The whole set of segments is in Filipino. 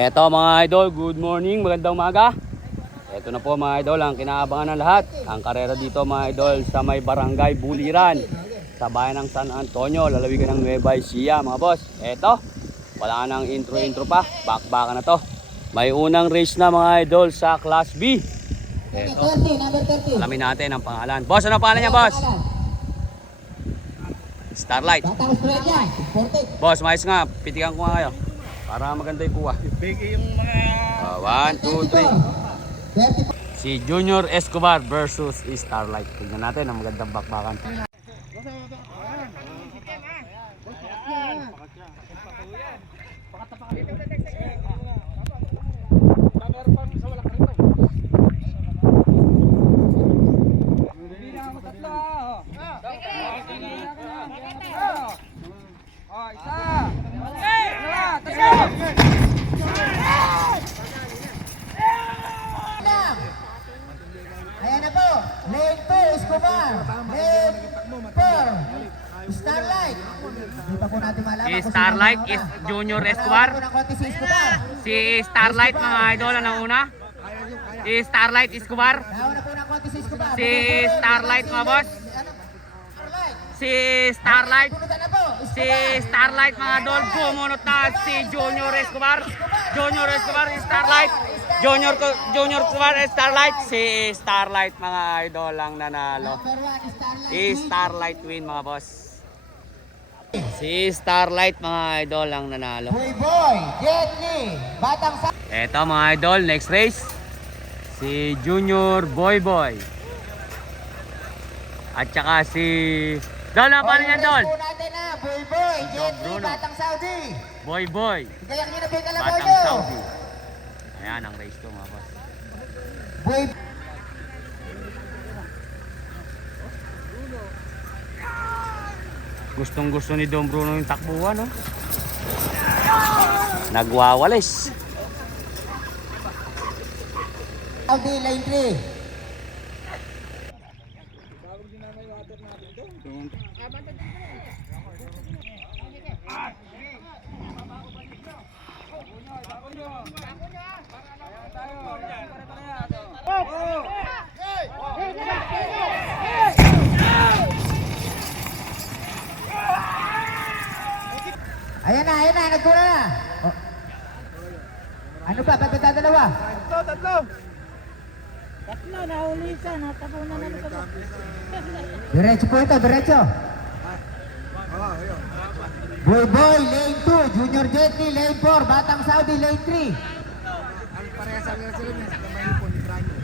Eto mga idol, good morning, magandang umaga. Eto na po mga idol, ang kinaabangan ng lahat. Ang karera dito mga idol sa may barangay Buliran, sa bayan ng San Antonio, lalawigan ng Nueva Ecija mga boss. Eto, wala nang intro pa, bakbakan na to. May unang race na mga idol sa Class B. Eto, alamin natin ang pangalan. Boss, ano pangalan niya boss? Starlight. Boss, mais nga, pitikan ko nga kayo para maganda yung kuha. Bigay yung mga 1, 2, 3. Si Junior Escobar versus Starlight. Tignan natin ang magandang bakbakan. Ayan na po, lane 2, Escobar, lane 4, Starlight. Hindi pa po natin malaman. Si Starlight is Junior Escobar. Si Starlight mga idol, ang una. Si Starlight Escobar. Si Starlight mga boss. Si Starlight. Si Starlight mga idol. Bumunot na si Junior Escobar. Junior Escobar, Starlight. Junior Escobar, Starlight. Si Starlight mga idol ang nanalo. Starlight win mga boss. Si Starlight mga idol ang nanalo. Boy, Jetney, Batang Sa... Eto mga idol, next race. Si Junior Boy. At saka si... Dol, na paano yan Dol? Boy, Jetney, Batang Saudi. Boy. Kaya nyo na bigala Batang Saudi. Ayan ang race to mga boss. Boy. Gustong gusto ni Don Bruno yung takbuhan, no? Nagwawalis. Saudi, lane 3. Ayan na, nagtula na. Oh. Ano pa, ba't dalawa? tatlo. Tatlo, nahuli siya, natapunan na ito. Diretso po ito, diretso. Boy, lane 2, Junior Jetney, lane 4, Batang Saudi, lane 3. Parehas sila niya sa kamay po ni Franyo.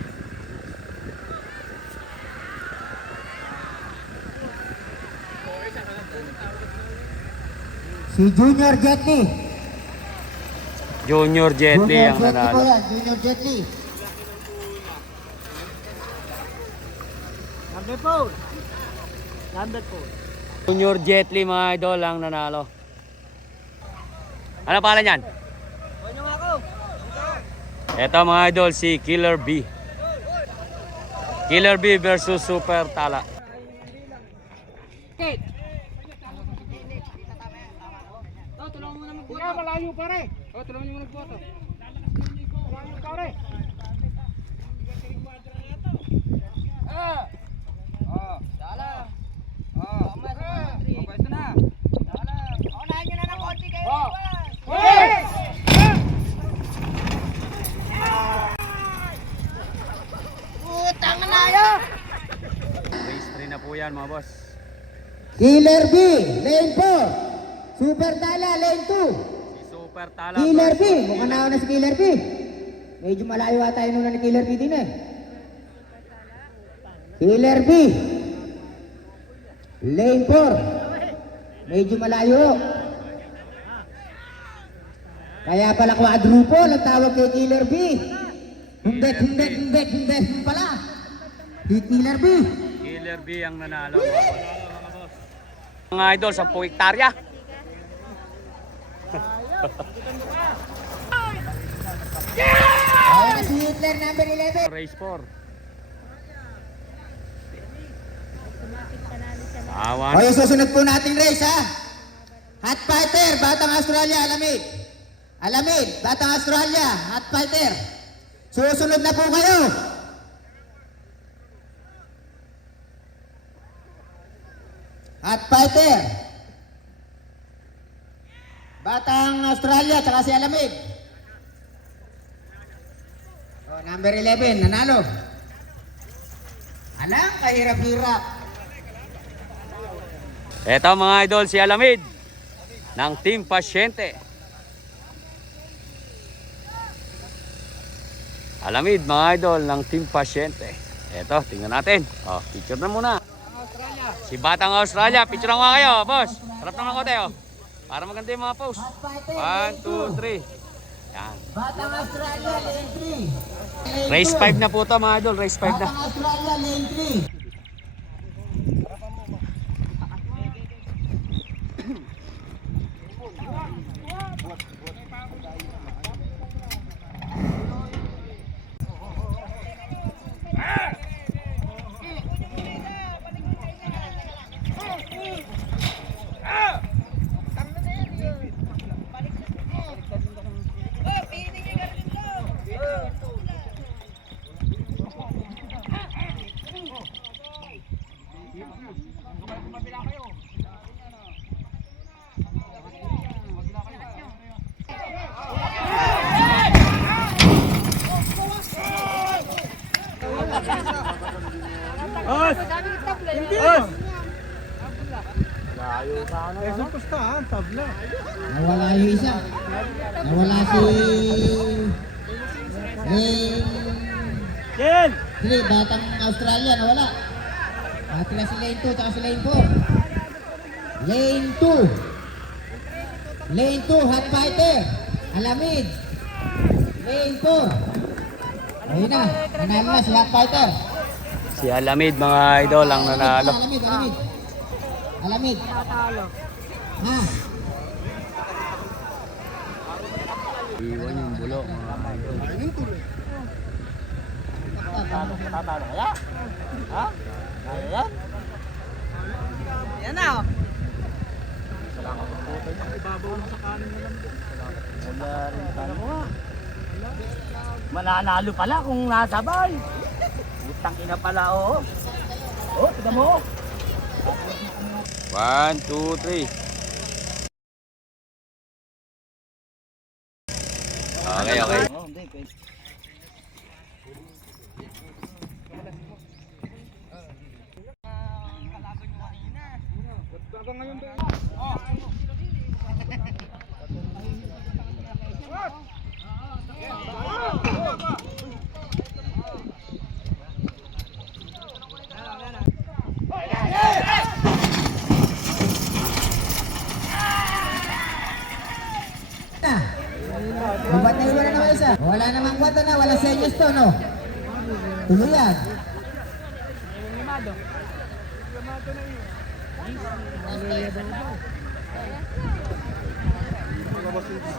Si Junior Jetney. Junior Jetly ang Po nanalo. yan, Junior Jetney. Number 4. Junior Jetly mga idol ang nanalo. Ano pala yan? Eto mga idol, si Killer B. Killer B versus Super Tala. Malayo pare. Tulungan niyo magboto. Malayo pare. Pwesto na. Unahin nyo na ng konti kayo. Putang na yun! Race 3 na po yan mga boss. Killer B, lane 4. Super Tala, lane 2. Si Super Tala Killer B, versus mukhang nauna na si Killer B. Medyo malayo ata yun na ni Killer B din eh. Killer B, lane 4. Medyo malayo. Kaya pala quadruple ang tawag kay Killer B. Humbet pala. Si Killer B. Killer B ang nanalo. Mga idol, 10 hektarya. Ayan na si Hitler number 11. Race 4. O yung susunod po nating race ha. Hot Fighter, Batang Australia, Alamig. Alamid, Batang Australia, Hot Fighter. Susunod na po kayo. Hot Fighter. Batang Australia, tsaka si Alamid. Oh, number 11, nanalo. Alam, kahirap-hirap. Ito mga idol, si Alamid ng Team Pasyente. Alamid mga idol ng Team Pasyente. Ito, tingnan natin. Oh, picture na muna. Si Batang Australia, picture nga kayo, boss. Sarap naman ko tayo. Para maganda yung mga post. 1, 2, 3. Yan. Batang Australia, lane 3. Race 5 na po to mga idol, race 5 na. Batang Australia, lane 3. Nawala yung isa. Nawala si Lane 3, Batang Australia, nawala. Natila si Lane 2 at si Lane 4. Lane 2. Lane 2, Hot Fighter. Alamid. Lane 4. Ayun na, nanalo na si Hot Fighter. Si Alamid mga idol ang nanalo. Alamid. Alamid. Ha? Iwan yung bulo mga idol. Tatalo kaya? Ha? Kaya yan? Yan na oh. Mananalo pala kung nasabay. Utang ina pala oh. Oh, tignan mo. 1, 2, 3. Okay, okay. Oh, hindi. Bubat na iwan na naman isa. Wala namang kwata na, wala senyas to, no? Tuloy yan.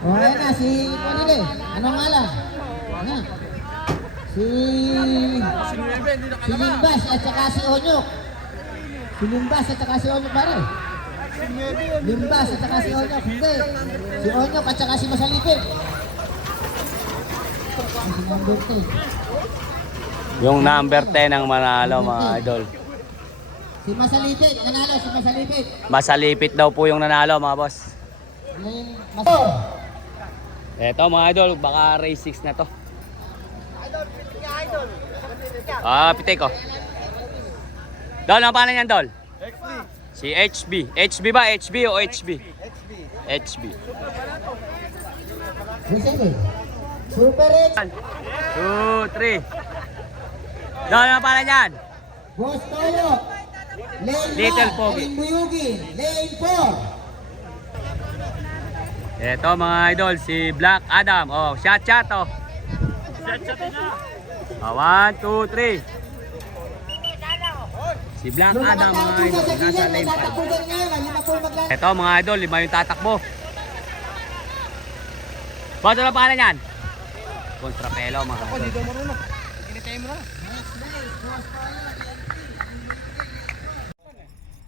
O, ayan na, si Manile. Anong ngalan? Ano? Si Limbas at saka si Onyok. Si Limbas at saka si Onyok, pare. Limbas at saka si Onyok. Hindi. Si Onyok at saka si Masalipit. Si number 10. Yung number 10 ang manalo mga idol. Si Masalipit. Nanalo si Masalipit. Masalipit daw po yung nanalo mga boss. Eto mga idol, baka race 6 na to. Ah, pitik ko. Dol, ano pangalan niyan, Dol? Si HB. HB ba? HB o HB? HB. Super X. 1, 2, 3. Dol, ano pangalan niyan? Boss Tolo. Lane Little 1. Pogi. Aling Buyugin. Lane 4. Eto mga idol, si Black Adam. Oh, shot oh. Shot na. 1, 2, 3. Si Black Adam mga idol, nasa lane 5. Eto mga idol, 5 yung tatakbo. Bato na pangalan yan? Kontrapelo mga idol. Dito marunong. Kinitay mo na.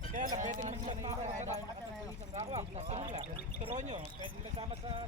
Kaya lang, pwede na magsalita. Turonyo, pwede kasama sa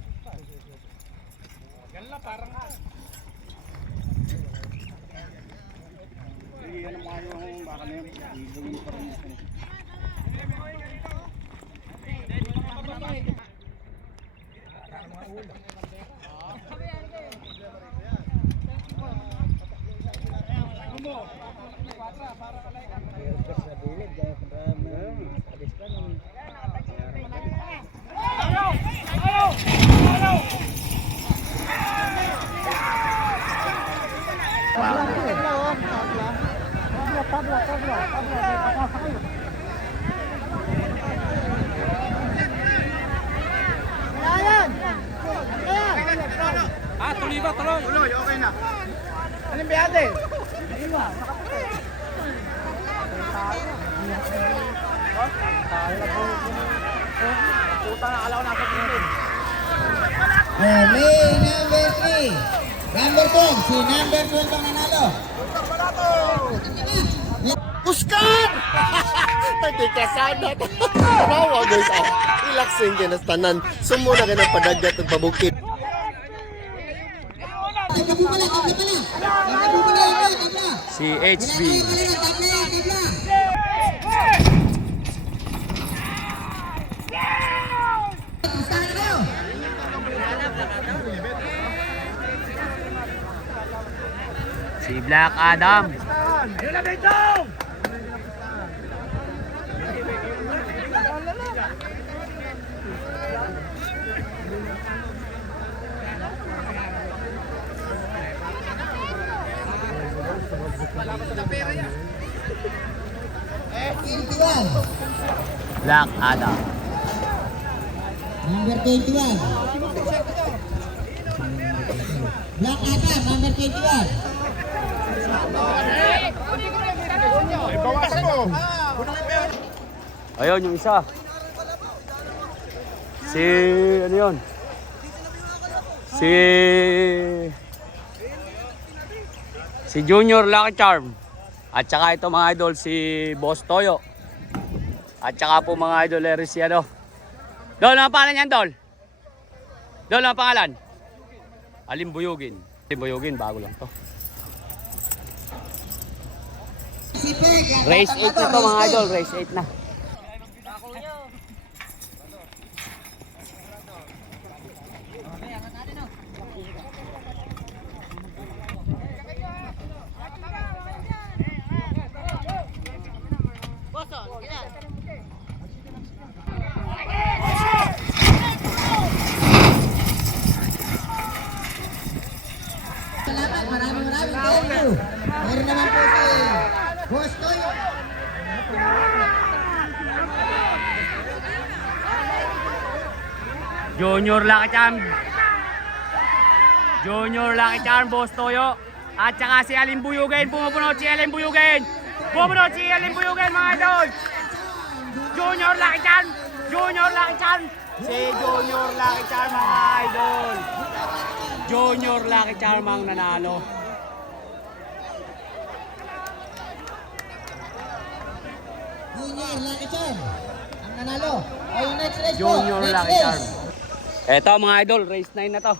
Ah, tuloy ba? Tuloy. Tuloy, okay na. Anong biyate? Puta na, alaw na sa pinto. Lane number 3. Number 12, si number 12 ang nanalo. Puskan! Tadi kasana. Tawa guys. Relaxing ka na tanan. Sumuna ka ng padagat at pabukit. Tabla pala, tabla pala. Tabla pala, tabla. Si HB. Tabla yan, tabla. Listahan na kayo. Si Black Adam. Black Adam. Number 21. Black Adam, number 21. Ayun yung isa. Si ano yun? Si Junior Lucky Charm. At saka ito mga idol si Boss Toyo. At saka po mga idol si ano. Dol, ano ang pangalan yan, Dol? Dol, ano ang pangalan? Alimbuyugin. Alimbuyugin, bago lang to. Race 8 na to mga idol, race 8 na. Salamat, maraming thank you. Meron naman po si Boss Toyo. Junior Lucky Charm. Junior Lucky Charm, Boss Toyo. At saka si Alimbuyugin, pumupunod si Alimbuyugin. Pumunod si Alimbuyugin mga idol. Junior Lucky Charm. Junior Lucky Charm. Si Junior Lucky Charm mga idol. Junior Lucky Charm ang nanalo. Junior Lucky Charm ang nanalo. Ay, next race po. Junior Next Lucky race. Charm. Eto mga idol, race 9 na to.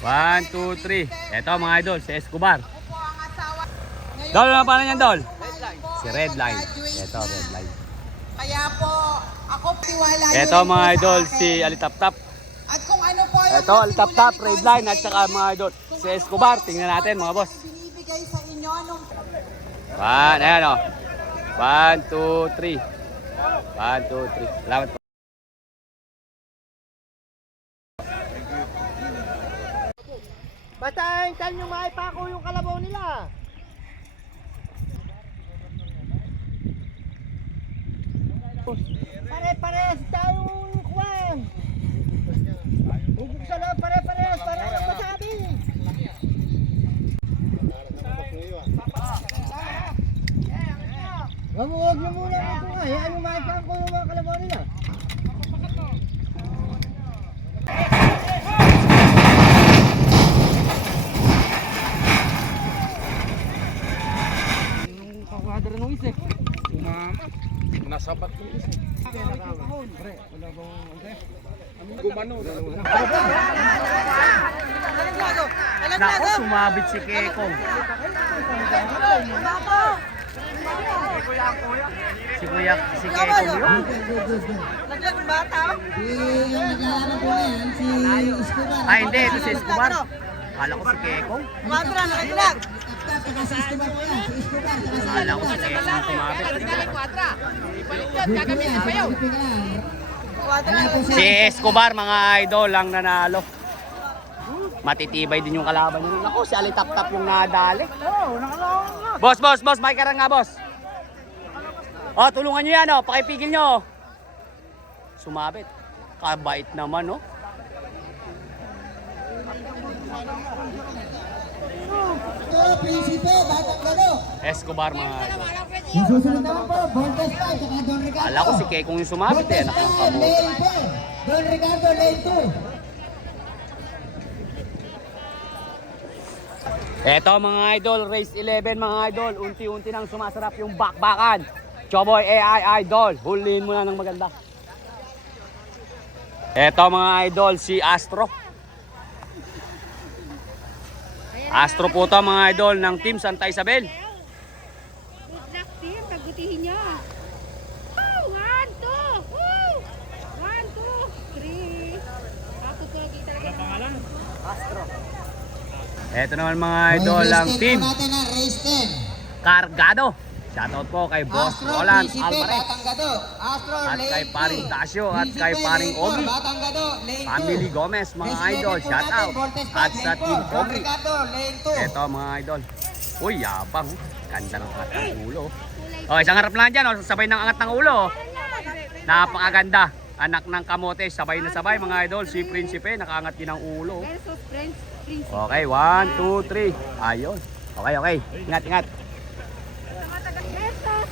1, 2, 3. Eto mga idol, si Escobar. Dol, ano pa niyan, Dol? Si Redline. Eto, Redline. Kaya po, ako tiwala nyo Eto rin po mga sa idol, akin. si Alitaptap. At kung ano po yung Eto, Alitaptap, Redline, at saka mga idol, si Escobar. Tingnan natin mga boss. binibigay sa inyo nung 1, ayan o. 1, 2, 3. 1, 2, 3. Salamat po. Basta hintayin nyo maipako yung kalabaw nila. Pare-pares tayong kwan. Hugog sa loob, pare-pares, para lang masabi. Huwag nyo muna ito nga, hayaan nyo maipako yung mga kalabaw nila. Kakadara nung isa. Nako, sumabit si Kekong. Si Kekong yun. Naglag bata. Yung naglalaban po na yan, si Escobar. Ay, hindi. Ito si Escobar. Kala ko si Kekong. Mabra, naglag. Tapos saka si Escobar po yan, si Escobar. Saka si Kala ko si Kekong sumabit. Good po yan, sumabit po na. Wala po Si Escobar, mga idol, ang nanalo. Matitibay din yung kalaban niyo. Ako, si Ali Tap Tap yung nadali. Boss, may karang nga, boss. Oh, tulungan nyo yan, oh. Pakipigil nyo. Sumabit. Kabait naman, oh. Prinsipe, Batang Gado. Escobar, mga idol. Yung susunod naman po, Bontes pa, saka Don Ricardo. Kala ko si Kekong yung sumabit, eh. Anak ng kamote. Lane 4, Don Ricardo, lane 2. Eto mga idol, race 11 mga idol. Unti-unti nang sumasarap yung bakbakan. Choboy AI idol, huliin mo na ng maganda. Eto mga idol, si Astro. Astro po to mga idol ng Team Santa Isabel. Good luck team, pagbutihin nyo. Woo! 1, 2, woo! 1, 2, 3. Ako to, kita talaga. Eto naman mga idol ang Team natin ang race 10. Cargado. Shoutout po kay Boss Astro, Roland Prinsipe, Alvarez. Batang Gado. Astro, At lane kay Paring 3. Tasio at Prinsipe, kay Paring lane 4, Ogi. Batang Gado, lane 2. Family Gomez mga Race idol, 11 po shoutout. natin, Voltes At Park, sa lane Team 4, Don Ogi. Ricardo, lane 2. Eto mga idol. Uy, yabang. Ganda ng angat ng ulo. Oh, isang harap lang dyan. Oh. Sabay ng angat ng ulo. Oh. Napakaganda. Anak ng kamote. Sabay na sabay mga idol. Si Prinsipe, nakaangat din ang ulo. Versus Prince. Okay, 1, 2, 3. Ayun. Okay. Ingat. Versus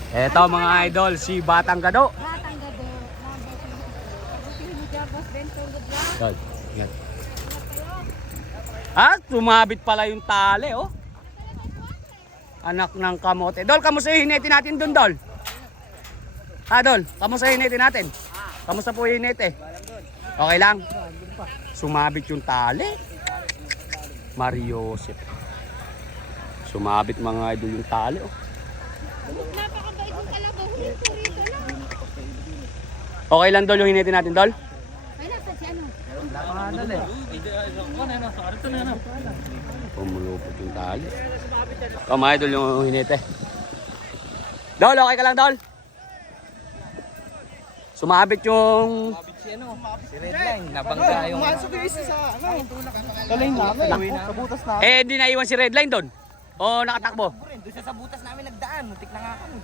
Eto mga idol, si Batang Gado. Batang Gado. Pagbutihin mo dyan, Boss Benson. Good luck. Dol, ingat. Sumabit pala yung tali, oh. Anak ng kamote. Dol, kamusta yung hinete natin dun, Dol? Dol, kamusta yung hinete natin? Kamusta po yung hinete? Okay lang? Sumabit yung tali. Mario Joseph. Sumabit mga idol yung tali, oh. Napakabait yung kalabaw. Rito lang. Okay lang, Dol, yung hinete natin, Dol? Ay, nasa si ano? Pumulupot yung tali. Mga idol yung hinete. Dol, okay ka lang, Dol? Sumabit yung... Si Redline, nabangga yung... Di naiwan si Redline doon? O nakatakbo? Doon siya sa butas namin nagdaan, mutik na nga kami.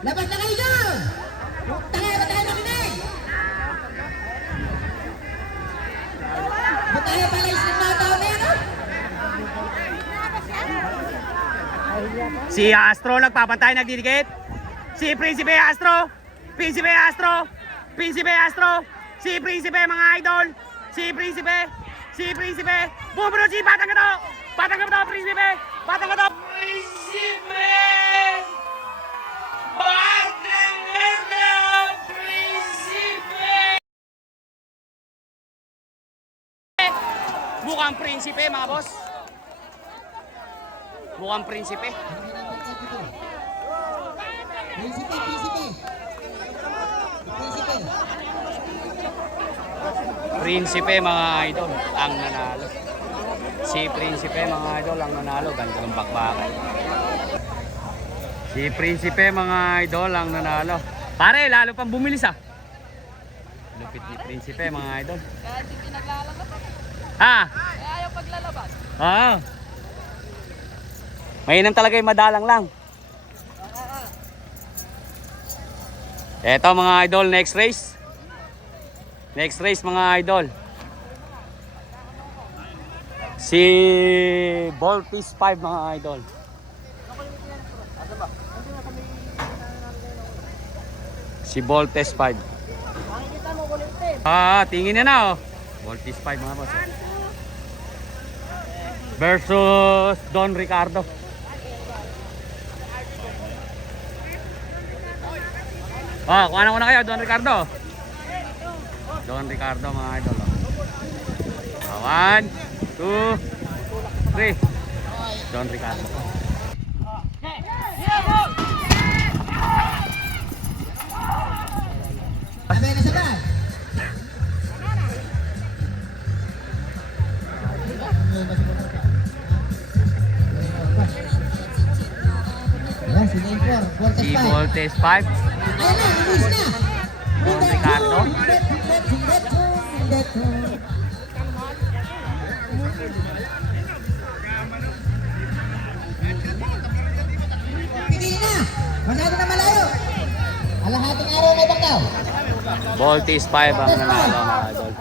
Labas na kayo dyan! Ba tayo makinig? Ba tayo pala isang mga tao na yan, oh? Si Astro nagpapantay, nagdidikit. Si Prinsipe Astro. Prinsipe Astro. Si Prinsipe mga idol. Si Prinsipe. Bumunod si Batang Gado. Prinsipe. Prinsipe. Mukhang prinsipe mga boss. Mukhang prinsipe. Prinsipe mga idol ang nanalo. Si Prinsipe mga idol ang nanalo. Ganda ng bakbakan. Si Prinsipe mga idol ang nanalo. Pare, lalo pang bumilis ah. Lupit ni Prinsipe mga idol. Kaya hindi pinaglalabas. Ha? Kaya ayaw paglalabas. Ah. Mainam talaga yung madalang lang. Eto mga idol, next race. Next race mga idol. Si Voltis 5 mga idol. Si Voltes 5. Tingin na oh. Voltes 5 mga boss. Versus Don Ricardo. Kuha na kayo, Don Ricardo. Don Ricardo mga idol. 1, 2, 3. Don Ricardo. Sabay na sabay. Ayan, si Lane 4, Voltes Si 5. Voltes 5. Ayan na, release na. Don Ricardo. Pigil na. Masyado na malayo. Alahating araw na ibang daw. Voltes 5 ang nanalo mga idol.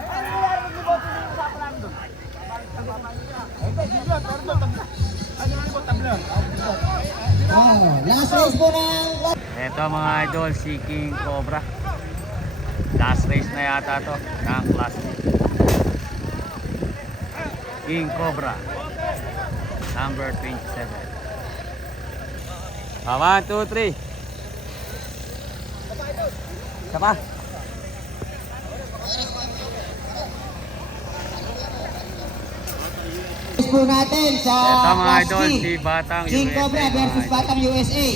Last race po ng... Ito mga idol, si King Cobra. Last race na yata to ng class A. King Cobra. Number 27. 1, 2, 3. Isa pa. Race po natin sa Ito mga Class idol, C. si Batang King USA. Cobra versus mga idol. Batang USA.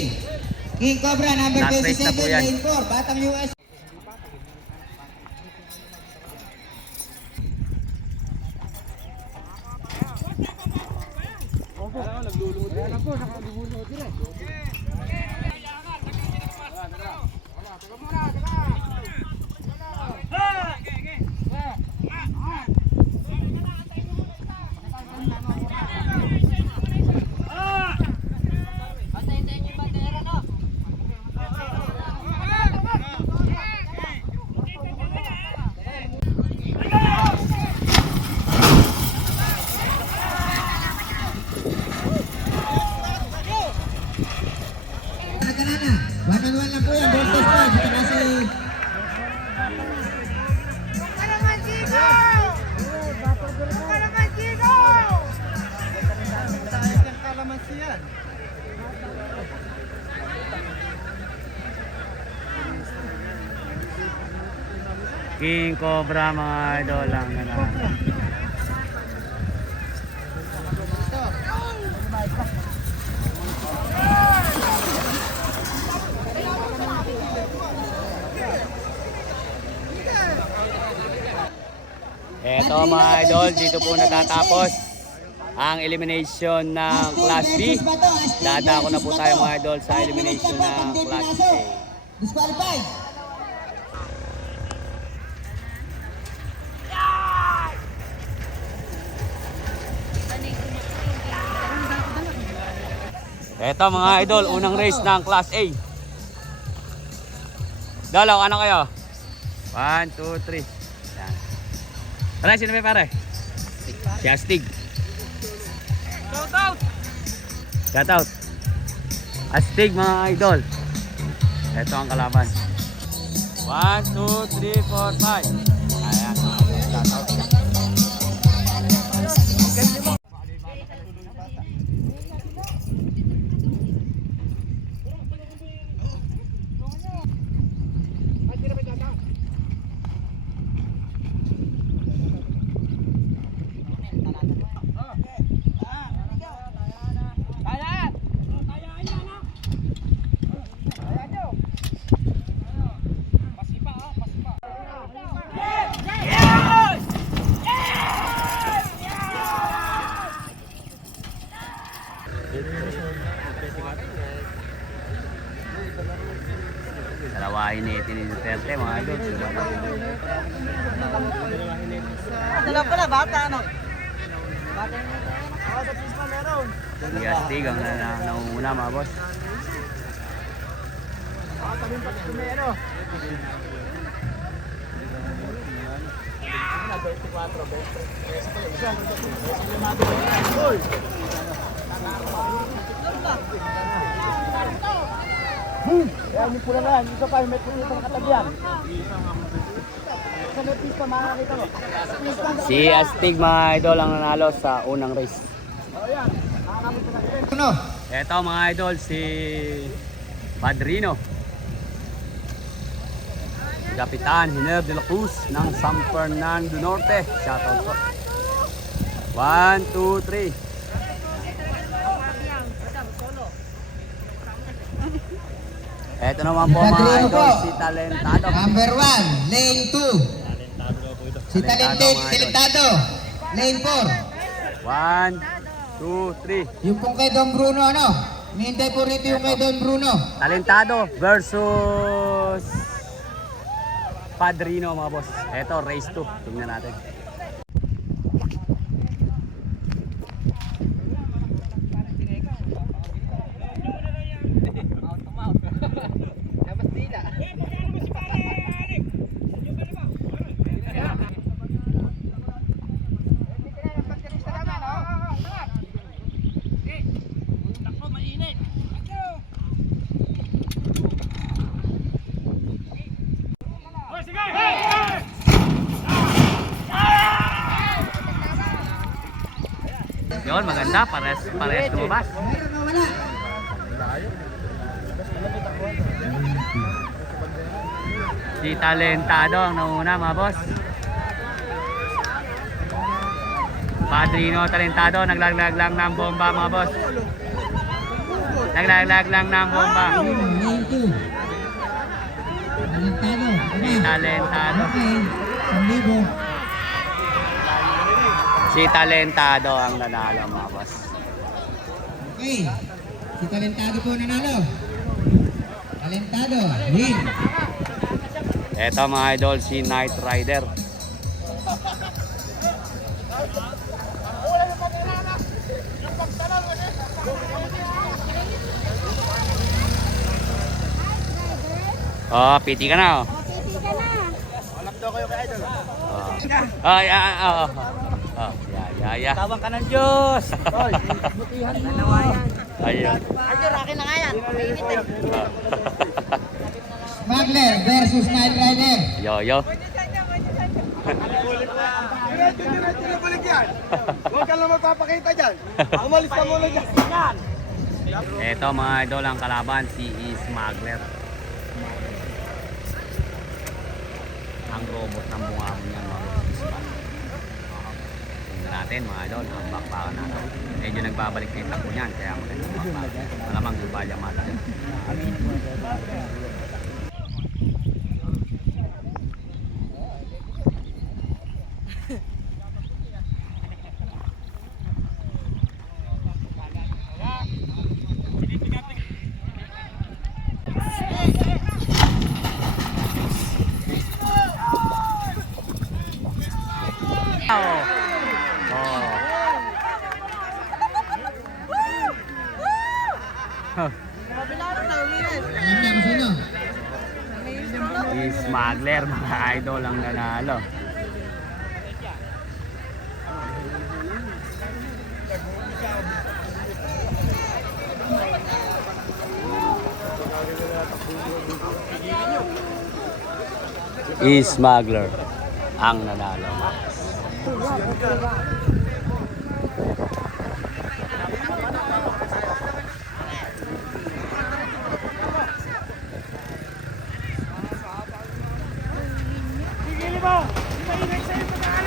King Cobra number Last race na 27, po yan. lane 4, Batang USA. Nagkalana, 1-on-1 lang po yan, Voltes 5. Ito na si... King Cobra mga idol ang nanalo. Eto mga idol, dito po natatapos ang elimination ng Class B. Dadako na po tayo mga idol sa elimination ng Class A. Disqualified. Eto mga idol, unang race ng Class A. Dalaw, ano kayo? 1, 2, 3. Yan. Pare, sino may pare? Si Astig. Shout out. Astig mga idol. Ito ang kalaban. 1, 2, 3, 4, 5. Ayan. Shout out. Dalawahin ni Tini Duterte mga idol. Dala pala, bata ano? Ako sa Prisma meron. Si Astig ang naunguna mga boss. Kaya yung pula na yan, ito pa, may pula itong katagyan. Sa may pista, makakita mo. Si Astig mga idol ang nanalo sa unang race. Ano? Eto mga idol, si Padrino. Kapitan Hiner de la Cruz ng San Fernando Norte. Shoutout po. 1, 2, 3. Eto naman po mga Padrino idol, po. si Talentado. Number 1, lane 2. Si Talentado. Lane 4. 1, 2, 3. Yung pong kay Don Bruno, ano? Nihintay po rito yung kay Don Bruno. Talentado versus Padrino mga boss. Eto, race 2. Tingnan natin. Yun, maganda. Pares lumabas. Meron na wala. Si Talentado ang nauna mga boss. Padrino, Talentado, naglaglag lang ng bomba mga boss. Naglaglag lang ng bomba. Lane 2. Talentado. Si Talentado. Okay. 1,000. Si Talentado ang nanalo mga boss. Okay. Si Talentado po nanalo. Talentado. Win. Eto mga idol, si Knight Rider. Oh, piti ka na oh. Piti ka na. Ay, ya. Tawang ka ng Diyos. Hoy, butihan mo. Ayun. Arjun, akin na nga yan. Mainit eh. Smuggler versus Night Rider. Yo. Huwag ka lang magpapakita dyan. Umalis ka muna dyan. Eto mga idol ang kalaban, si Smuggler. Ang robot ng bungabong niya mga Smuggler. Tingnan natin mga idol, ang bakbakan natin. Medyo nagbabalik na yung takbo niyan, kaya magandang bakbakan. Malamang yung balya mata dyan. Mabilaran na, uminis. Alam na kung sino. Si Smuggler mga idol ang nanalo. Smuggler ang nanalo.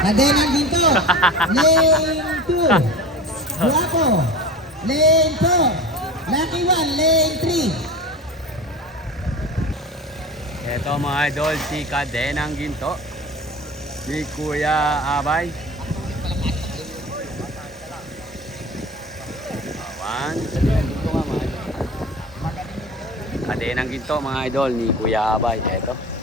Kadelang dito. Lane 2. Guapo. Lane 4. Lucky 1. Lane 3. Ito mga idol, si Kadenang Ginto ni Kuya Abay. Awan. Dito nga mga idol. Kadenang Ginto mga idol ni Kuya Abay. Ito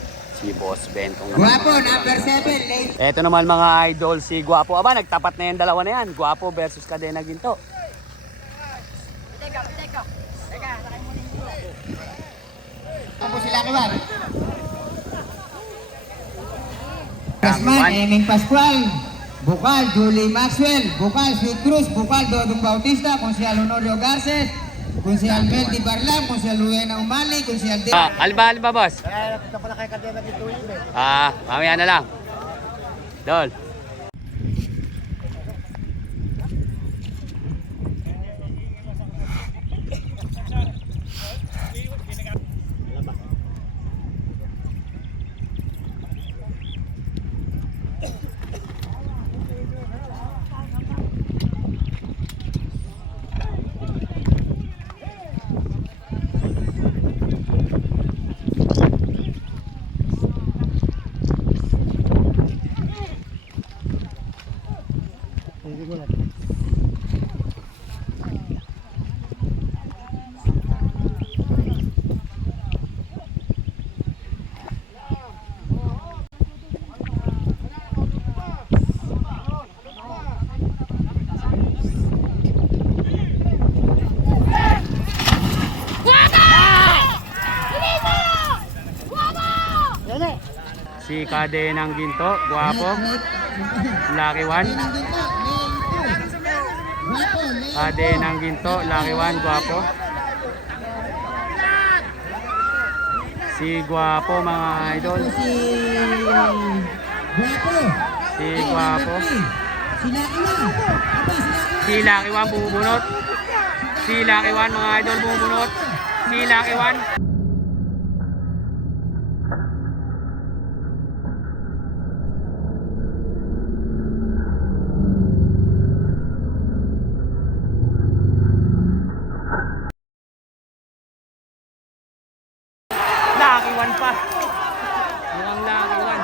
si Boss Bentong naman. Guapo, number 7. Lane. Ito naman mga idol, si Guapo. Aba, nagtapat na yan, dalawa na yan. Guapo versus Kadenang Ginto. Ako sila kiwan. Gasman, Eming Pascual, Bukal, Julie Maxwell, Bukal, Sweet Cruz, Bukal, Dodong Bautista, Konsyal Honorio Garces, Konsyal Melty Barlam, Konsyal Luena Umali, Konsyal De... Alba, boss. Kaya nakita pala kay Kadena dito yun eh. Mamaya na lang. Dol. Si Kade ng Ginto, guwapo. Lucky One. Kade ng Ginto, Lucky One, guwapo. Si guwapo mga idol. Si guwapo. Si Lucky One bubunot. Si Lucky One mga idol bubunot. Si Lucky One. Lucky One pa. Mukhang Lucky One.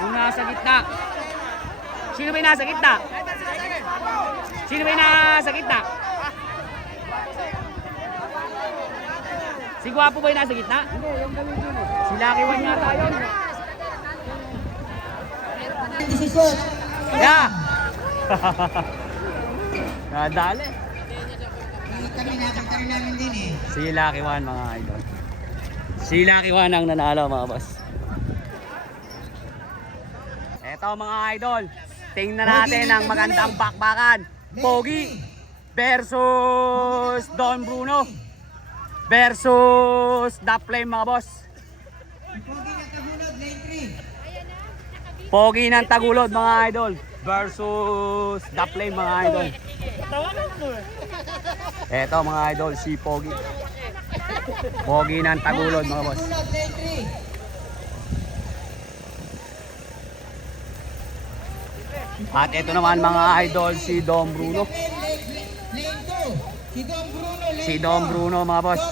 Yung nasa gitna. Sino ba yung nasa gitna? Sino ba yung nasa gitna? Si Guwapo ba yung nasa gitna? Si Lucky One yata yun. Yeah! Nadali. Kami namin din eh. Si Lucky One mga idol. Si Lucky One ang nanalo mga boss. Eto mga idol, tingnan natin ang magandang bakbakan. Pogi versus Don Bruno versus The Flame mga boss. Pogi ng Tagulod mga idol versus The Flame mga idol. Eto mga idol, si Pogi. Pogi ng Tagulod mga boss. At ito naman mga idol, si Don Bruno. Si Don Bruno mga boss.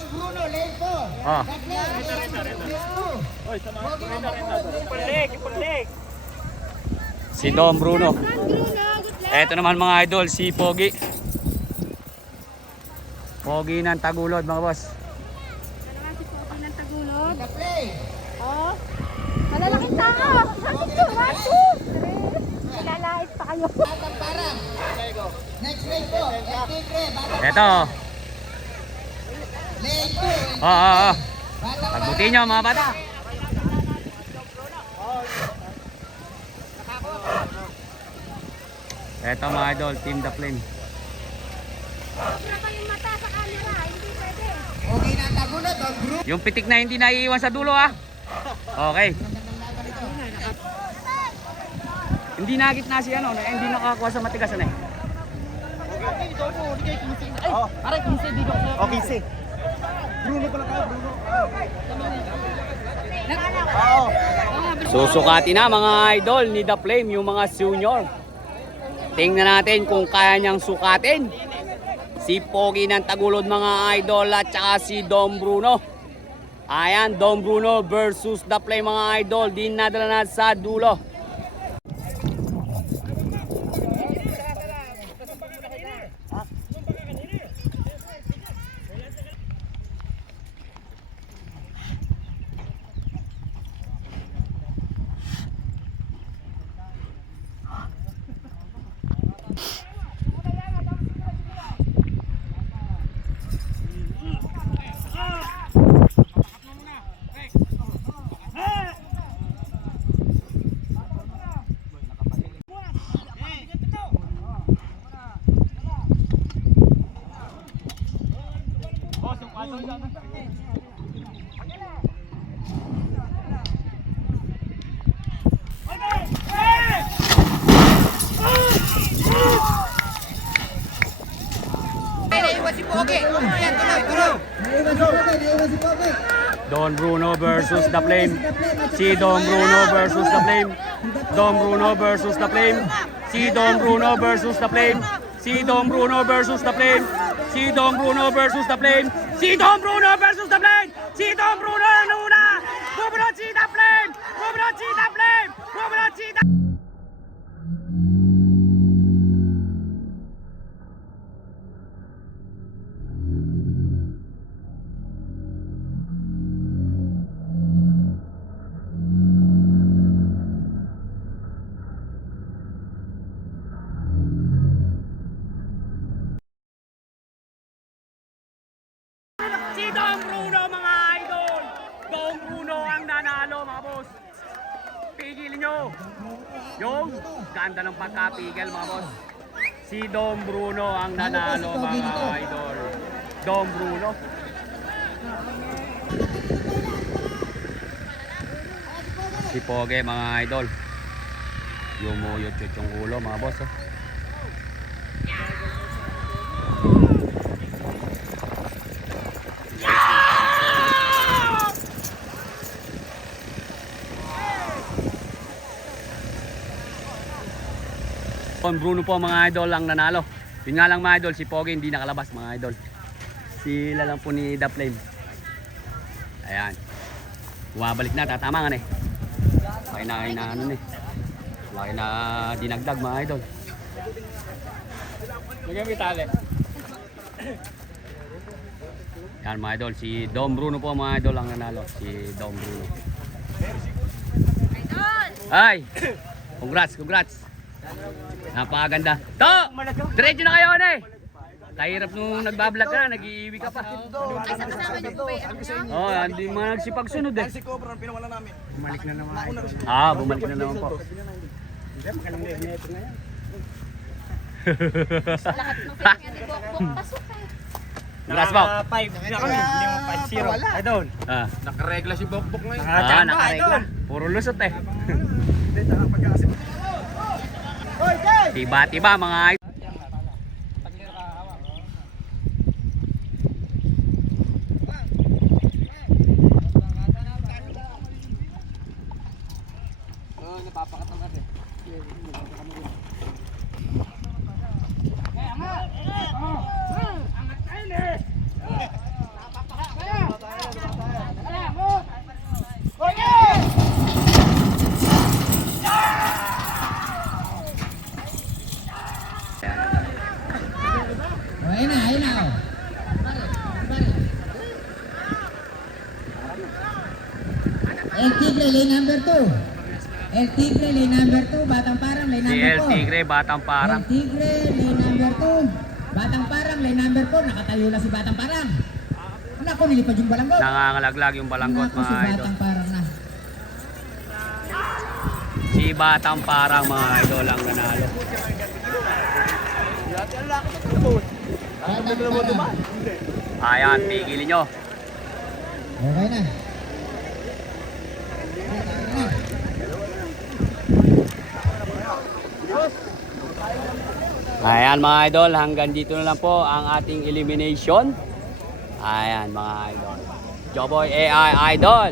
Oh. Si Don Bruno. Ito naman mga idol, si Pogi. Pogi ng Tagulod mga boss. Ito naman si Pogi ng Tagulod. Oh. Malalaking tao. One, two, three. Lalait pa kayo. Next race po, Ito. Oo. Pagbuti nyo mga bata. Ito mga idol, Team The Flame. Sobra pa yung mata sa camera. Hindi pwede. Okay na Tagulod, Don Bruno. Yung pitik na hindi naiiwan sa dulo ah. Okay. Hindi nagit na si ano, hindi nakakuha sa matigas ano eh. Okay, si. Bruno pala ka, Bruno. Susukati na mga idol ni The Flame yung mga junior. Tingnan natin kung kaya niyang sukatin. Si Pogi ng Tagulod mga idol at saka si Don Bruno. Ayan, Don Bruno versus The Flame mga idol. Dinadala na sa dulo. Naiiwan si Pogi, naiiwan si Pogi. Don Bruno versus The Flame. Si Don Bruno versus The Flame. Don Bruno versus The Flame. Si Don Bruno versus The Flame. Si Don Bruno versus The Flame. Si Don Bruno versus The Flame. Si Don Bruno versus The Flame. Si Don Bruno ang una. Bumunod si The Flame. Bumunod si The Flame. Bumunod si The Si Don Bruno mga idol! Don Bruno ang nanalo mga boss! Pigilin nyo! Yung ganda ng pagkapigil mga boss! Si Don Bruno ang nanalo mga idol! Don Bruno! Si Poge mga idol! Yumuyot yung ulo mga boss oh. Don Bruno po mga idol ang nanalo. Yun nga lang mga idol, si Pogi hindi nakalabas mga idol. Sila lang po ni The Flame. Ayan. Bumabalik na, tatamangan eh. Laki na ano eh. Laki na dinagdag mga idol. Magkabitali. Yan mga idol, si Don Bruno po mga idol ang nanalo. Si Don Bruno. Ay! Congrats! Napakaganda. To! Diretso na kayo eh! Kahirap nung nagbablog ka, nag-iiwi ka pa. Ay, sa kasama niyo po ba yung ano niyo? Oh, hindi mga nagsipagsunod eh. Si Cobra, pinawala namin. Bumalik na naman po. Lahat ng pinagyan ni Bokbok, pasok eh. Congrats po. 5 na kami, hindi mo 5-0. Idol. Nakaregla si Bokbok ngayon. Nakaregla. Puro lusot eh. Tiba-tiba mga idol. Ayun na. Oh. El Tigre, lane number 2. El Tigre, lane number 2. Batang Parang, lane Si number El 4. Tigre, Batang Parang. El Tigre, lane number 2. Batang Parang, lane number 4. Nakatayo na si Batang Parang. Naku, nilipad yung balanggot. Nangangalaglag yung balanggot Naku, si mga idol. Batang Parang na. Si Batang Parang mga idol ang nanalo. Batang Parang. Ayan, pigilin nyo. Okay na. Ayan mga idol, hanggang dito na lang po ang ating elimination. Ayan mga idol. Joboy AI Idol.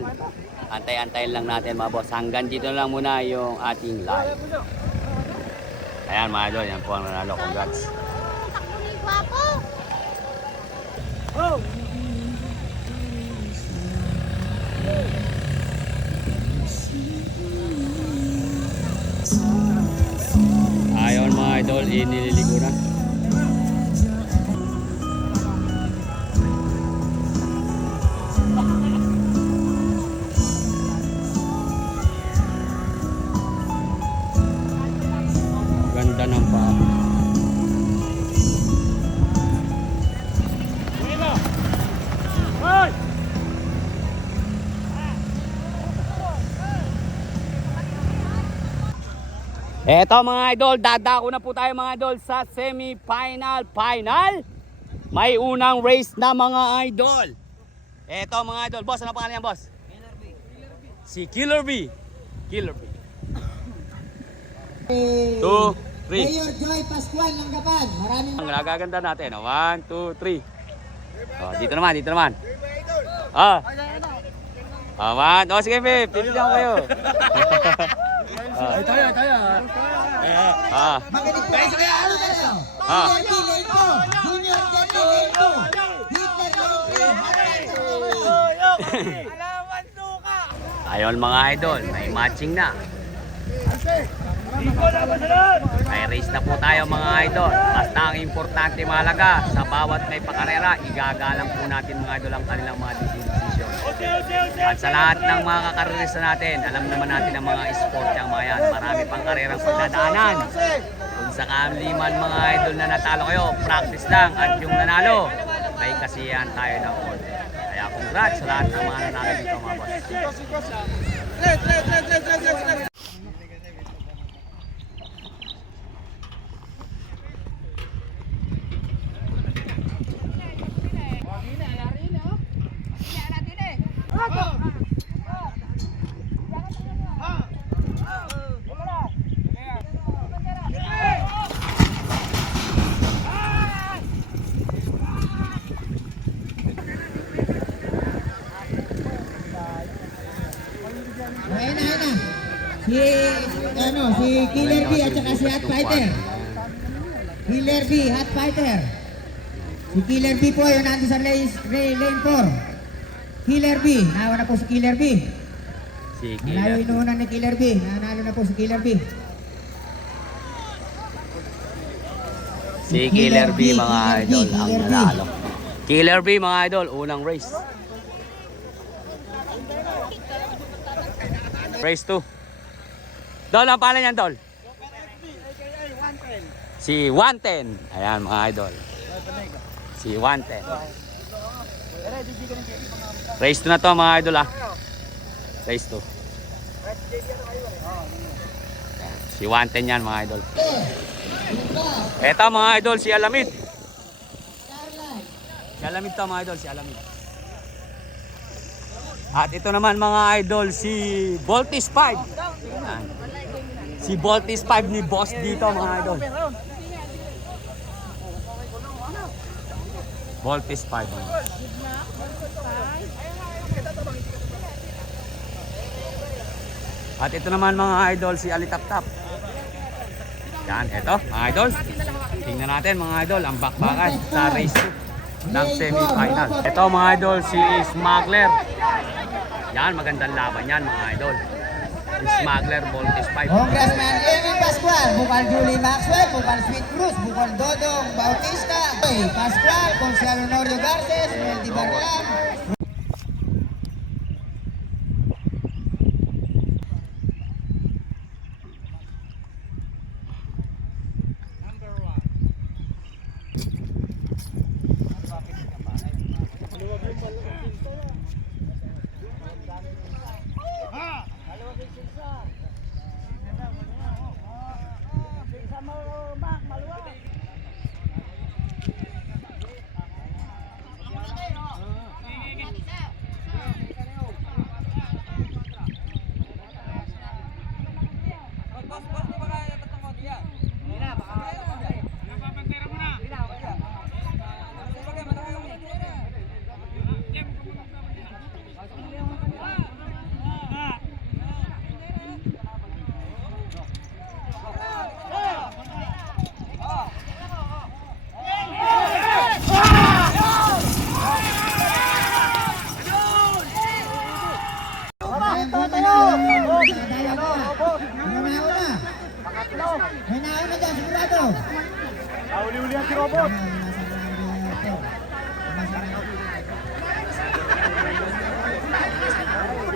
Antay-antayin lang natin mga boss. Hanggang dito na lang muna yung ating live. Ayan mga idol, yan po ang nanalo. Congrats. Takbo ni Guwapo. Ayon mga idol, inililigo na. Ganda ng pa. Eto mga idol, dadako na po tayo mga idol sa semi-final. May unang race na mga idol. Eto mga idol. Boss, ano pangalan yan, boss? Si Killer B. Killer B. 2, 3. Mayor Joy Pascual ng Gapan. Maraming Ang nagaganda natin. 1, 2, 3. Oh, dito naman, dito naman. Ah. One. Oh, sige, Pip. Pipili ako kayo. Tayo. Ah. Magaling po kayo. Ano tayo? Ah. Junior Lane po. Junior Jenny Lane po. Hitler Lane po. Ayon mga idol, may matching na. May race na po tayo mga idol. Basta ang importante mahalaga, sa bawat may pakarera, igagalang po natin mga idol ang kanilang mga desisyon. At sa lahat ng mga kakarerista natin, alam naman natin ang mga sport yung mga yan. Marami pang karerang pagdadaanan. Kung sa kamliman mga idol na natalo kayo, practice lang. At yung nanalo, may kasiyahan tayo ng all. Kaya congrats sa lahat ng mga nanalo dito mga boss. Ayun na. Si Killer B at saka si Hot Fighter. Killer B, Hot Fighter. Si Killer B po yung nandun sa lane 4. Killer B, nawa na po si Killer B. Si Malayo Killer. inuunan ni Killer B. Nanalo na po si Killer B. Si Killer B mga idol ang Killer B. nanalo. Killer B mga idol, unang race. Race 2. Dol, ang pangalan niyan, Dol? Si 110. Ayan mga idol. Si 110. Race 2 na to mga idol ah. Race 2. Si 110 yan mga idol. Eto mga idol, si Alamid. Si Alamid to mga idol, si Alamid. At ito naman mga idol, si Voltis 5. Ayan. Si Voltis 5 ni Boss dito mga idol. Voltis 5. At ito naman mga idol, si Alitap-Tap. Yan, ito mga idol. Tingnan natin mga idol, ang bakbakan sa race 2 ng semi-final. Ito mga idol, si Smuggler. Yan, magandang laban yan mga idol. Smuggler, Voltis 5. Congressman Emil Pascual, Bukal Julie Maxwell, Bukal Sweet Cruz, Bukal Dodong Bautista, Pascual, Consial Honorio Garces, Meldy Barlam. May nauna dyan, sigurado. Uli-uli ang si Robot.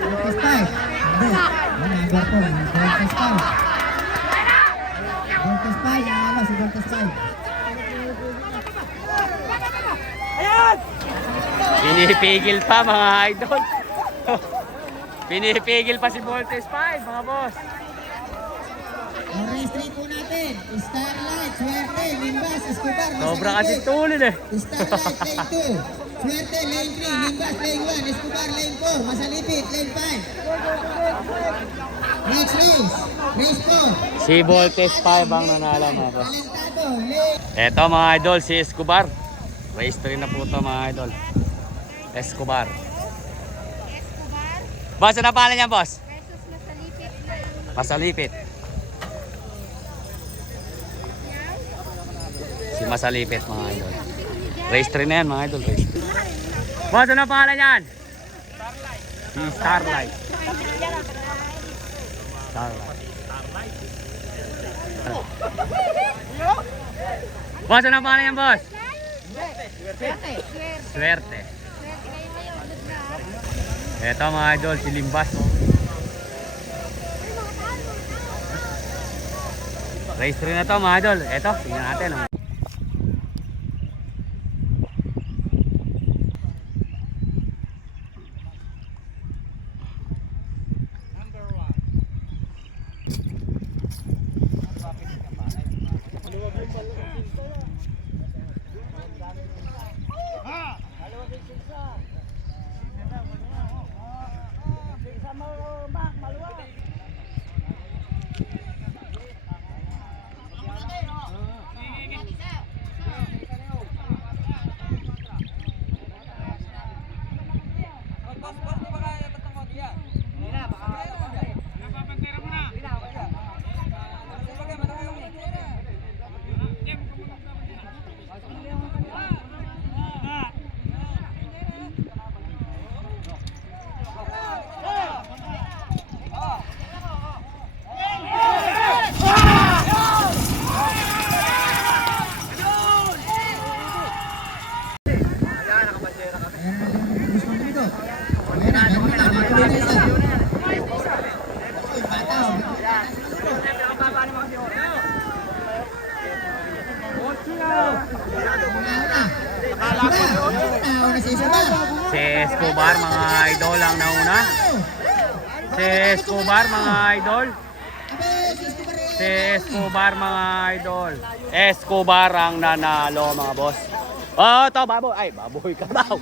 Voltes 5. Hindi. Number 4. Voltes 5. Voltes 5. Nanalo si Voltes 5. Pinipigil pa mga idol. Pinipigil pa si Voltes 5 mga boss. Ang race 3 po natin. Starlight, Suerte, Limbas, Escobar. Sobra kasi tulin eh. Starlight, lane 2. Suerte, lane 3. Limbas, lane 1. Escobar, lane 4. Masalipit, lane 5. Next race. Race 4. Si Voltes 5 ang nanalo mga boss. Talentado, lane. Eto mga idol, si Escobar. Race 3 na po to mga idol. Escobar. Escobar Boss, ano pangalan niya boss? versus Masalipit ng Masalipit. Si Masalipit mga idol. Race 3 na yan mga idol. Race 3. Boss, ano pangalan niyan? Si Starlight. Starlight. Boss, ano pangalan niyan boss? Swerte. Eto mga idol, si Limbas. Race 3 na to mga idol. Eto, tingnan natin. Oh. Si Escobar mga idol ang nauna. Si Escobar mga idol. Si Escobar mga idol. Escobar ang nanalo mga boss. Oh, to baboy. Ay, baboy ka daw.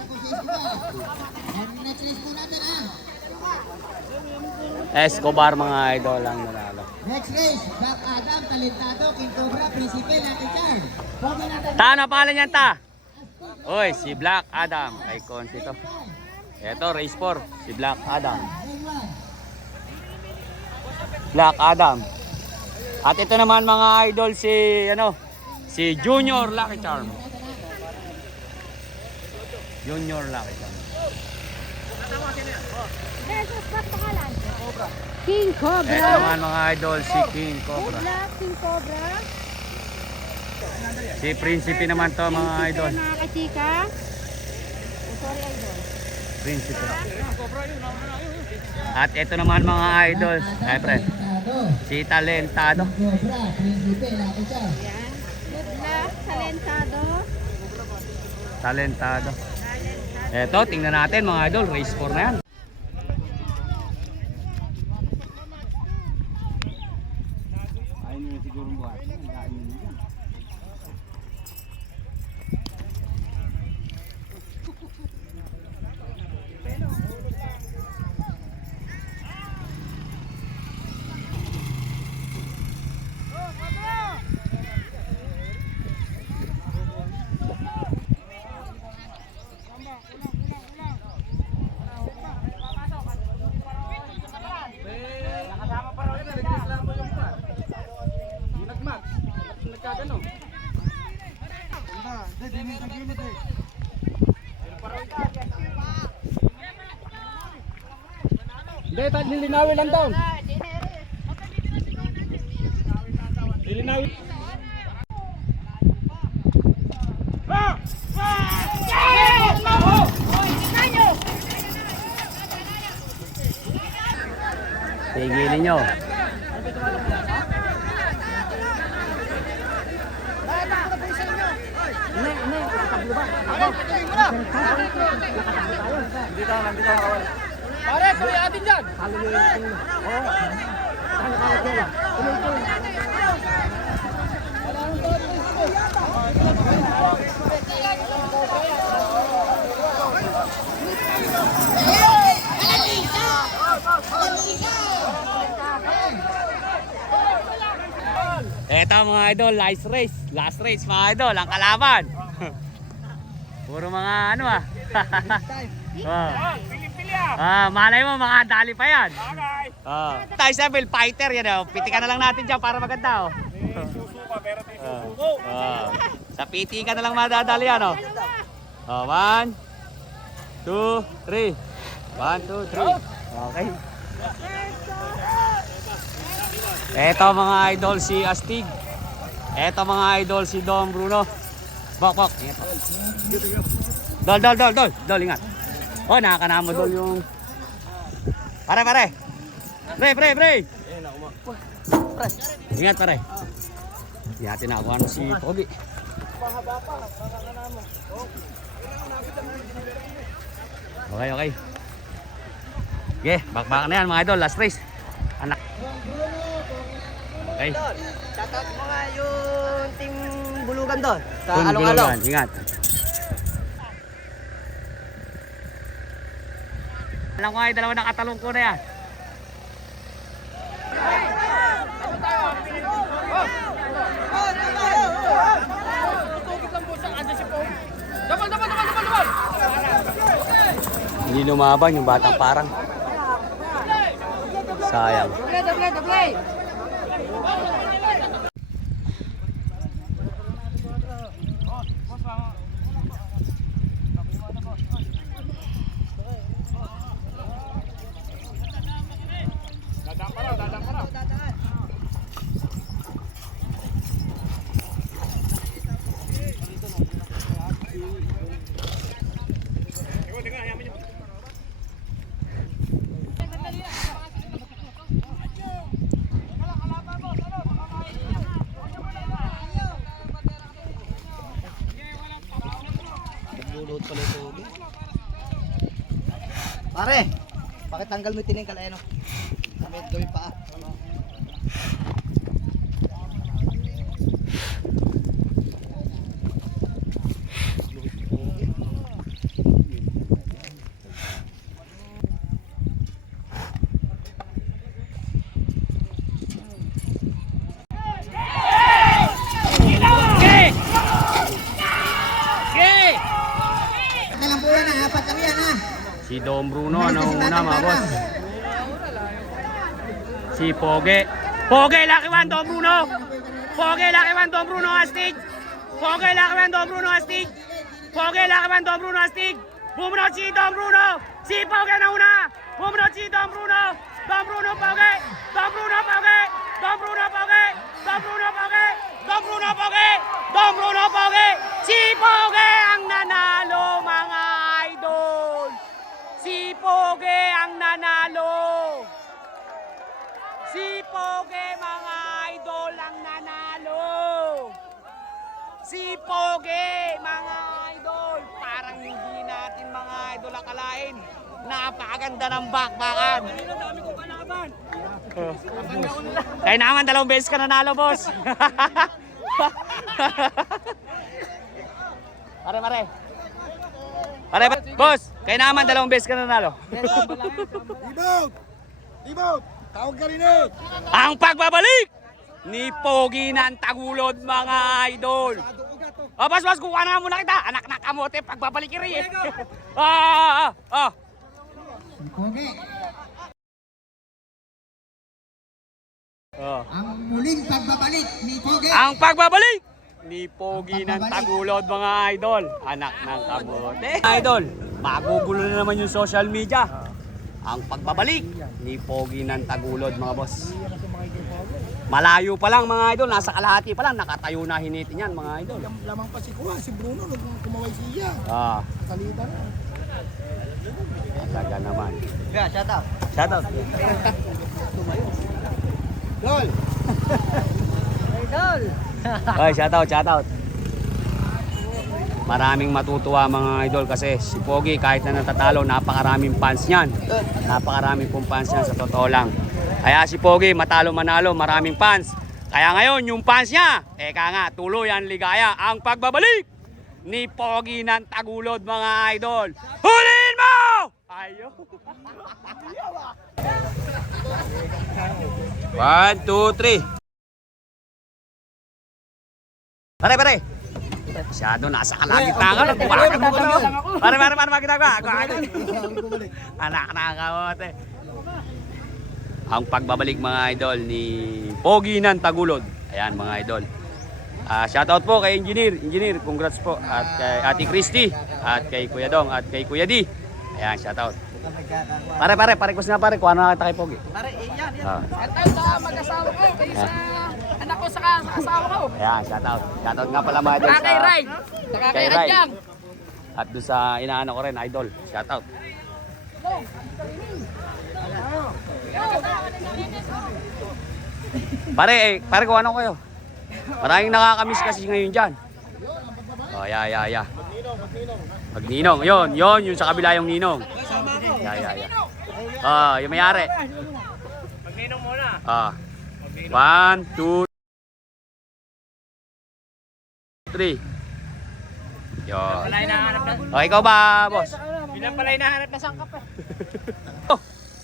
Escobar mga idol ang nanalo. Next race, Black Adam, Talentado, King Cobra, Principe, Lucky Charm. Ta, ano pangalan niyan ta? Oy, si Black Adam. Icon ito. Ito, race 4. Si Black Adam. Black Adam. At ito naman mga idol si si Junior Lucky Charm. Junior Lucky Charm. versus what pangalan? King Cobra. Ito naman mga idol si King Cobra. Black King Cobra. Si Principe naman to mga idol. Mga kachika. Sorry idol. Principe. At ito naman mga idol. Ay pre. Si Talentado. Cobra, Principe, Lucky Charm. Yan. Good luck, Talentado. Talentado. Ito, tingnan natin mga idol. Race 4 na yan. Hindi, lilinawin lang daw. Lilinawin. Tigilin nyo. Pare, kuya atin dyan. mga idol, last race mga idol, ang kalaban. Puro mga ano ah. Malay mo mga dali pa yan. Tayo sa Bill Fighter yan oh. Pitikan na lang natin dyan para maganda oh. Sa pitikan na lang madadali yan oh. 1, 2, 3. 1, 2, 3. Okay. Eto mga idol si Astig. Eto mga idol si Dom Bruno. Bok. Dol, ingat. Oh, nakakanamo dol yung... Pare. Pre. Ingat pare. Ingat na ako ano si Pogi. Okay. Okay, bakbakan na yan mga idol, last race. Anak. Okay. Shoutout mo nga yung team Bulugan doon. Sa Kun Along-Along. Bulugan, ingat. Alam ko ay dalawa nakatalong ko na yan. Hindi lumaban yung batang parang. Sayang. Doble. Pare, bakit tanggal mo yung tinengkal eh no? Sabi gawin pa. Nalang po yan, apat lang yan ha. Si Dom Bruno, ano una mga boss? Si Poge. Poge, laki one, Dom Bruno. Poge, laki one, Dom Bruno, Astig. Poge, laki one, Dom Bruno, Astig. Poge, laki one, Dom Bruno, Astig. Bumunot si Dom Bruno. Si Poge na una. Bumunot si Dom Bruno. Dom Bruno, Poge. Dom Bruno, Poge. Dom Bruno, Poge. Dom Bruno, Poge. Dom Bruno, Poge. Dom Bruno, Poge. Si Poge ang nanalo mga idol. Si Poge ang nanalo. Si Poge mga idol ang nanalo. Si Poge mga idol. Parang hindi natin mga idol akalain. Napakaganda ng bakbakan. Dami ko kalaban. Kaya naman 2 beses ka nanalo, boss. Pare. Boss, kaya naman 2 beses ka nanalo. Ibot! Tawag ka rin eh! Ang pagbabalik ni Pogi ng Tagulod mga idol. Boss, kuha na muna kita. Anak na kamote, pagbabalik rin eh. Pogi. Ang muling pagbabalik ni Pogi. Ang pagbabalik ni Pogi ng Tagulod mga idol. Anak ng kamote. Idol, magugulo na naman yung social media. Ang pagbabalik ni Pogi ng Tagulod mga boss. Malayo pa lang mga idol, nasa kalahati pa lang, nakatayo na hinitin yan mga idol. Lamang pa si Bruno nung kumaway siya. Salita na. Talaga naman. Yeah, shoutout. Shoutout. Dol. Dol. Ay, shoutout. Maraming matutuwa mga idol kasi si Pogi kahit na natatalo, napakaraming fans niyan. Napakaraming pong fans niyan sa totoo lang. Kaya si Pogi matalo manalo, maraming fans. Kaya ngayon yung fans niya, tuloy ang ligaya ang pagbabalik ni Pogi ng Tagulod mga idol. Hulin mo! Ayo. 1, 2, 3. Pare. Masyado nasa kalagitnaan ka. Pare, magkita ko. Anak na kamote. Ang pagbabalik mga idol ni Pogi ng Tagulod. Ayan mga idol. Shoutout po kay Engineer, congrats po. At kay Ate Christy, at kay Kuya Dong, at kay Kuya D. Ayan, shoutout. Pare, gusto na pare, kuha na kita kay Pogi. Pare, yan. Shoutout sa mag-asawa ko, kayo sa anak ko sa asawa ko. Ayan, shoutout. Shoutout nga pala mga idol Saka kay Ray, saka kay Adjang. At doon sa inaano ko rin, idol. Shoutout. Pare, kuha na kayo. Maraming nakakamiss kasi ngayon dyan. Oh, ya. Magninong, yun sa kabila yung ninong. Ya. Yung mayari. Magninong muna. 1, 2, 3. Yun. Oh, ikaw ba, boss? Bilang pala hinahanap na sangkap eh.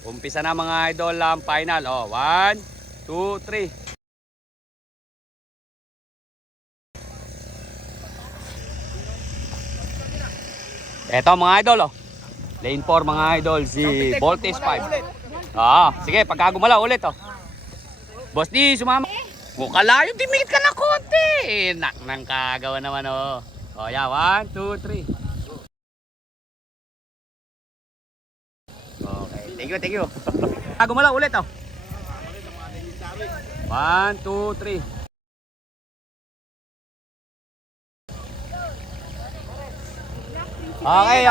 Umpisa na mga idol ang final. 1, 2, 3. Eto mga idol, lane 4 mga idol, si Voltes 5. Sige, pagka gumalaw ulit Boss D, sumama. Mukalayo, timikit ka na konti. Nang kagawa naman yeah, 1, 2, 3. Okay, thank you. Gumalaw ulit 1, 2, 3. Okay.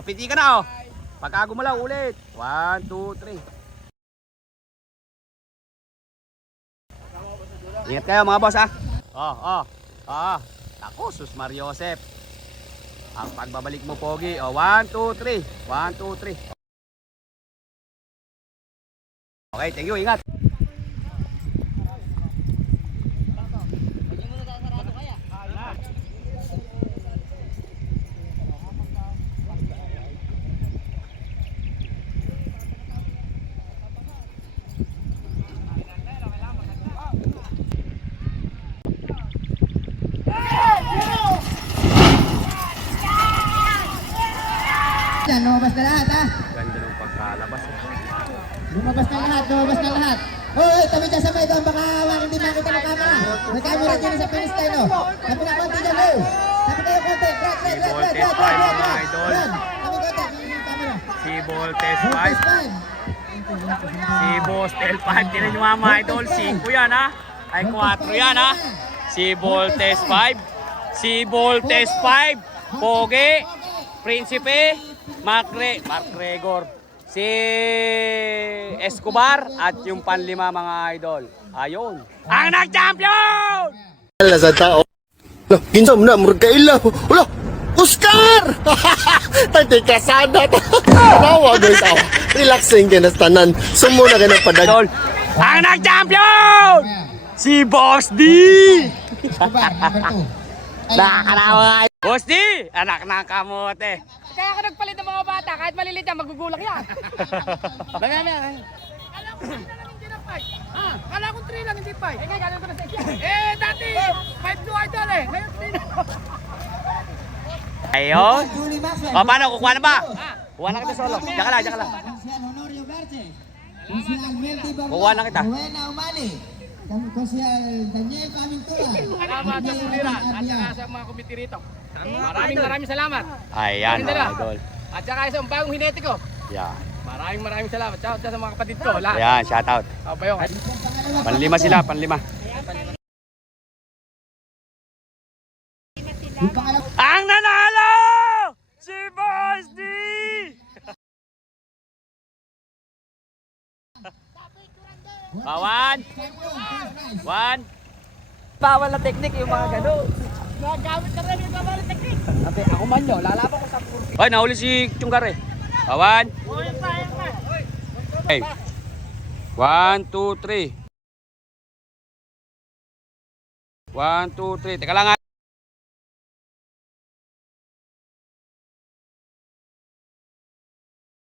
Piti ka na Pagka gumalaw ulit. 1, 2, 3. Ingat kayo mga boss Ako, sus Mario Joseph. Ang pagbabalik mo Pogi. 1, 2, 3. 1, 2, 3. Okay, thank you. Ingat. Lumabas na lahat Ganda ng pagkalabas. Lumabas na lahat. Hoy, tabi dyan sa may doon, baka hindi makita ng camera. May camera dyan sa finish line Tabi na konti dyan Tabi na yung konti. Si Voltes 5 Si Voltes 5. Tinan nyo mga idol, 5 yan Ay 4 yan Si Voltes 5. Si Voltes 5. Pogi, Prinsipe, MacGregor, si Escobar at yung panlima mga idol. Ayun. Ang nag-champion! Ala sa tao. Lah, kinsa mo na murag kaila. Wala, Oscar! Tati kasada. Nawa guys, relaxing ka na tanan. Sumo na ka ng Idol. Ang nag-champion! Si Boss D! Nakakalawa. Boss D! Anak ng kamote. Kaya ako nagpalit ng mga bata, kahit malilit yan, magugulak yan. Kala ko 3 lang, hindi 5. Eh, ngayon, gano'n ko na sa isya. Dati, 5 to idol Ngayon, 3 na. Ayun. Paano? Kukuha na ba? Kuha na kita solo. Diyan ka lang. Kukuha na kita. Konsyal Daniel Pamintura. Salamat sa kulira at saka sa mga komite rito. Maraming salamat. Ayan mga idol. At saka sa bagong hinete ko. Yan. Maraming salamat. Ciao sa mga kapatid ko. Lahat. Ayan, shoutout. Bayo. Panlima sila. Ang nanalo! Si Boss D! Bawan! 1. Bawal na teknik yung mga gano'n. Nagamit ka rin yung bawal teknik. Ate, ako man yun. Lalaban ko sa puro. Ay, nahuli si Chungkar Bawan! Okay. 1, 2, 3. 1, 2, 3. Teka lang